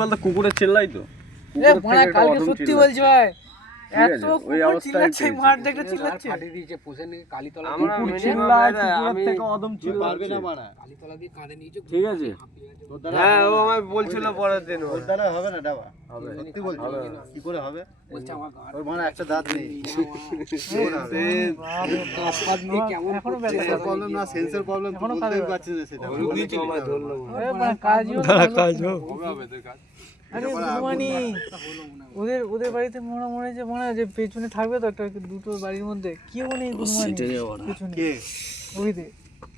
বলতো কুকুরের চেল্লাই তো এ বড়া কালকে সত্যি বলছি ভাই এত কুকুর চিল্লাচ্ছে মার দেখলে চিল্লাচ্ছে ফাটি দিয়েছে পোষে নিয়ে কালীতলা আমরা চিল্লাই কুকুরের থেকে অদম চিল্লাবে না মারা কালীতলা দিয়ে কাঁধে নিয়েছে ঠিক আছে হ্যাঁ ও আমায় বলছিল পরের দিন ওর দ্বারা হবে না ডাবা হবে সত্যি বলছি কি করে হবে বলছে আমার ওর মানে একটা দাঁত নেই হাত নিয়ে কেমন সেন্সর প্রবলেম না সেন্সর প্রবলেম তো বলতেই পারছিস না সেটা আমায় ধরলো এ বড়া কাজও হবে এদের কাজ আরে বুমানি ওদের বাড়িতে মনে হয়েছে মনে যে পেছনে থাকবে তো একটা দুটো বাড়ির মধ্যে কেউ নেই বুমানি পেছনে কে ওইতে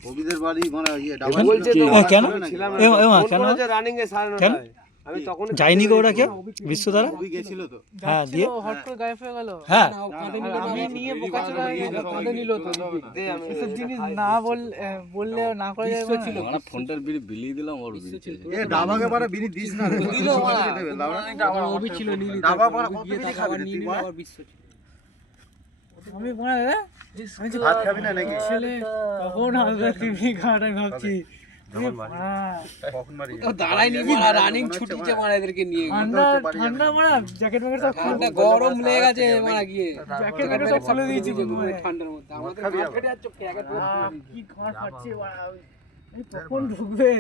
ওবিদের বাড়ি মানে ইয়ে ডাবা বলছে তো কেন ছিলাম কেন রানিং এ 9:30 আমি তখন যাইনি গো ওরা কেউ বিশ্বতারা ওবি গেছিল তো হ্যাঁ দিয়ে হট করে গায়েব হয়ে গেল হ্যাঁ আমি নিয়ে বোকাচোদা কাঁধে নিল তো দে আমি এসব জিনিস না বললে না করা যাবে ছিল আমরা ফোনটার বিলি বিলিয়ে দিলাম ওর এ ডাবাকে পারে বিনি দিস না দিল মারা ওবি ছিল নীলি ডাবা পারে কত বিনি খাবি আবার নিয়ে তুই নিল আবার বিশ্ব ছিল আমি মনে ভাত খাবি না নাকি ছেলে কখন আসবে তুমি ঘাট আমি ভাবছি কখন মারি তো দাঁড়াই নি মারা রানিং ছুটিছে মারা এদেরকে নিয়ে ঠান্ডা ঠান্ডা মারা জ্যাকেট ম্যাকেট সব খুলে ঠান্ডা গরম লেগে গেছে মারা গিয়ে জ্যাকেট ম্যাকেট সব খুলে দিয়েছি ঠান্ডার মধ্যে আমাদের ঘাট ফেটে যাচ্ছে প্যাকেট কি ঘাট ফাটছে মারা এই কখন ঢুকবে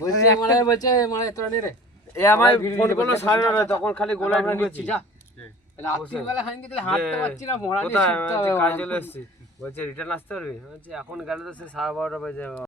বলছে মারা বলছে মারা তোরা নে রে এ আমায় ফোন করলো 9:30 তখন খালি গোলাপ আমরা ঢুকেছি নিচ্ছি যা রাত্রির বেলা হানি দিতে হাঁটতে পারছি না মরা নিয়ে কোথায় ছুটতে আমি হবে কাজ চলে এসেছি বলছে রিটার্ন আসতে পারবি বলছি এখন গেলে তো সে 12:30 বাজে যাবে